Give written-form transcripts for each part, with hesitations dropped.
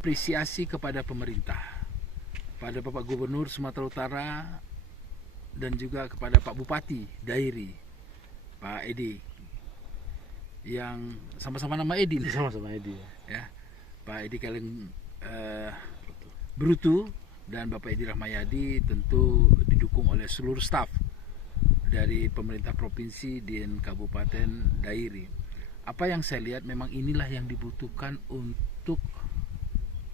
apresiasi kepada pemerintah, pada Bapak Gubernur Sumatera Utara dan juga kepada Pak Bupati Dairi, Pak Edi, yang sama-sama nama Edi, Sama-sama Edi. ya, Pak Edi Kaleng Brutu dan Bapak Edi Rahmayadi, tentu didukung oleh seluruh staf dari pemerintah provinsi dan Kabupaten Dairi. Apa yang saya lihat memang inilah yang dibutuhkan untuk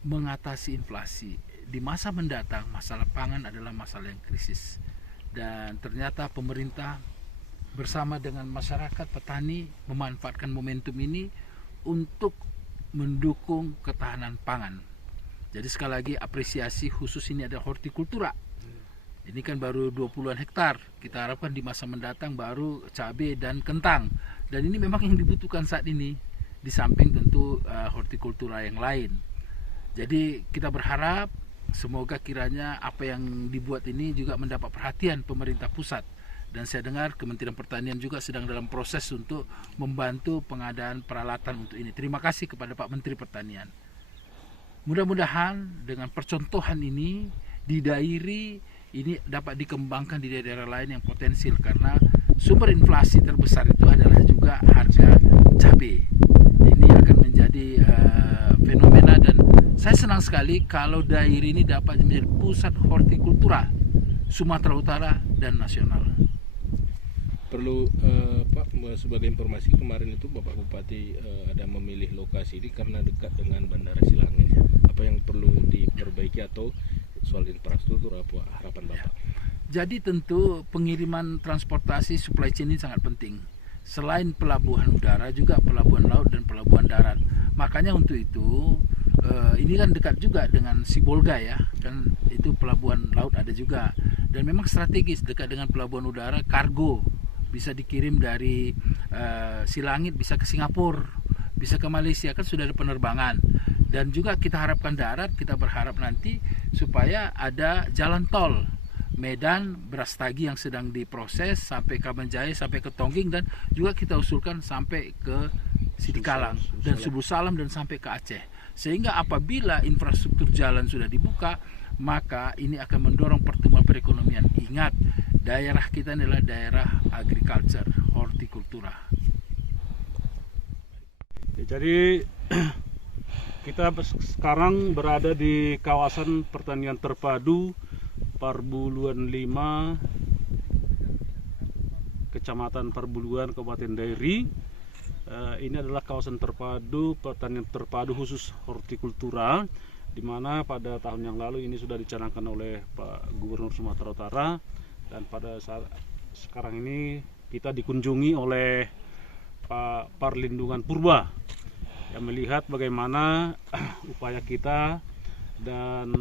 mengatasi inflasi. Di masa mendatang masalah pangan adalah masalah yang krisis, dan ternyata pemerintah bersama dengan masyarakat petani memanfaatkan momentum ini untuk mendukung ketahanan pangan. Jadi sekali lagi apresiasi khusus ini ada hortikultura. Ini kan baru 20-an hektar. Kita harapkan di masa mendatang baru cabai dan kentang. Dan ini memang yang dibutuhkan saat ini, di samping tentu hortikultura yang lain. Jadi kita berharap semoga kiranya apa yang dibuat ini juga mendapat perhatian pemerintah pusat. Dan saya dengar Kementerian Pertanian juga sedang dalam proses untuk membantu pengadaan peralatan untuk ini. Terima kasih kepada Pak Menteri Pertanian. Mudah-mudahan dengan percontohan ini di Dairi ini dapat dikembangkan di daerah lain yang potensial, karena sumber inflasi terbesar itu adalah juga harga cabai. Ini akan menjadi fenomena, dan saya senang sekali kalau Dairi ini dapat menjadi pusat hortikultura Sumatera Utara dan nasional. Perlu Pak, sebagai informasi, kemarin itu Bapak Bupati ada memilih lokasi ini karena dekat dengan Bandara Silangit. Apa yang perlu diperbaiki atau soal infrastruktur, apa harapan Bapak? Jadi tentu pengiriman transportasi supply chain ini sangat penting. Selain pelabuhan udara juga pelabuhan laut dan pelabuhan darat. Makanya untuk itu ini kan dekat juga dengan Sibolga, ya, kan itu pelabuhan laut ada juga. Dan memang strategis dekat dengan pelabuhan udara, kargo bisa dikirim dari Silangit bisa ke Singapura, bisa ke Malaysia, kan sudah ada penerbangan. Dan juga kita harapkan darat, kita berharap nanti supaya ada jalan tol Medan Brastagi yang sedang diproses sampai Kabanjaya, sampai ke Tongging, dan juga kita usulkan sampai ke Sidikalang dan Subu Salam dan sampai ke Aceh. Sehingga apabila infrastruktur jalan sudah dibuka, maka ini akan mendorong pertumbuhan perekonomian. Ingat, daerah kita adalah daerah agriculture, hortikultura. Jadi kita sekarang berada di kawasan pertanian terpadu Parbuluan 5, Kecamatan Parbuluan, Kabupaten Dairi. Ini adalah kawasan terpadu pertanian terpadu khusus hortikultura, di mana pada tahun yang lalu ini sudah dicanangkan oleh Pak Gubernur Sumatera Utara, dan pada saat sekarang ini kita dikunjungi oleh Pak Parlindungan Purba yang melihat bagaimana upaya kita dan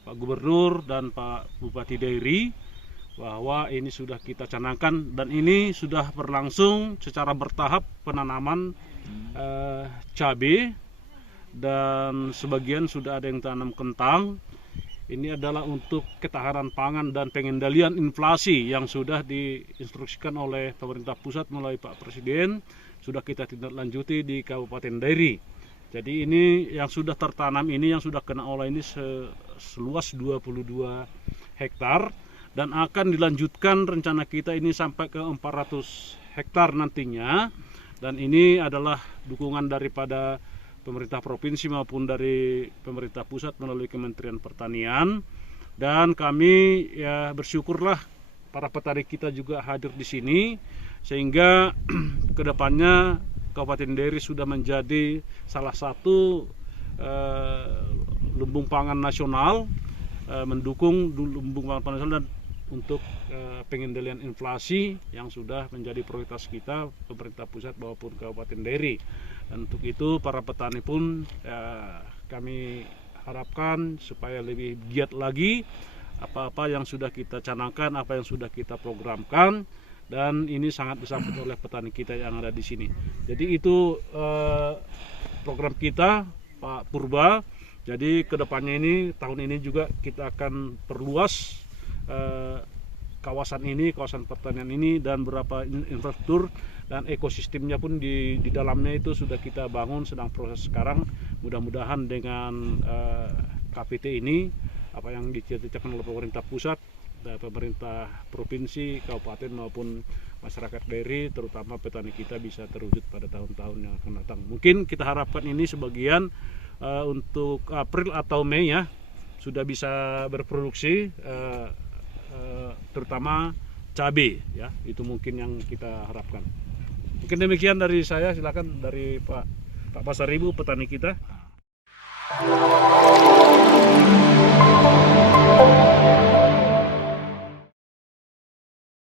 Pak Gubernur dan Pak Bupati Dairi, bahwa ini sudah kita canangkan dan ini sudah berlangsung secara bertahap penanaman cabai, dan sebagian sudah ada yang tanam kentang. Ini adalah untuk ketahanan pangan dan pengendalian inflasi yang sudah diinstruksikan oleh pemerintah pusat melalui Pak Presiden, sudah kita tindak lanjuti di Kabupaten Dairi. Jadi ini yang sudah tertanam ini, yang sudah kena olah ini seluas 22 hektar, dan akan dilanjutkan rencana kita ini sampai ke 400 hektar nantinya. Dan ini adalah dukungan daripada pemerintah provinsi maupun dari pemerintah pusat melalui Kementerian Pertanian. Dan kami ya bersyukurlah para petani kita juga hadir di sini, sehingga kedepannya Kabupaten Dairi sudah menjadi salah satu lumbung pangan nasional, mendukung lumbung pangan nasional dan untuk pengendalian inflasi yang sudah menjadi prioritas kita, pemerintah pusat maupun Kabupaten Dairi. Dan untuk itu para petani pun kami harapkan supaya lebih giat lagi apa-apa yang sudah kita canangkan, apa yang sudah kita programkan, dan ini sangat disambut oleh petani kita yang ada di sini. Jadi itu program kita, Pak Purba. Jadi kedepannya ini, tahun ini juga kita akan perluas kawasan ini, kawasan pertanian ini, dan beberapa infrastruktur dan ekosistemnya pun di dalamnya itu sudah kita bangun, sedang proses sekarang Mudah-mudahan dengan KPT ini apa yang diciptakan oleh pemerintah pusat, pemerintah provinsi, kabupaten maupun masyarakat daerah, terutama petani kita bisa terwujud pada tahun-tahun yang akan datang. Mungkin kita harapkan ini sebagian untuk April atau Mei ya sudah bisa berproduksi, terutama cabai ya, itu mungkin yang kita harapkan. Mungkin demikian dari saya, silakan dari Pak Pasaribu, petani kita.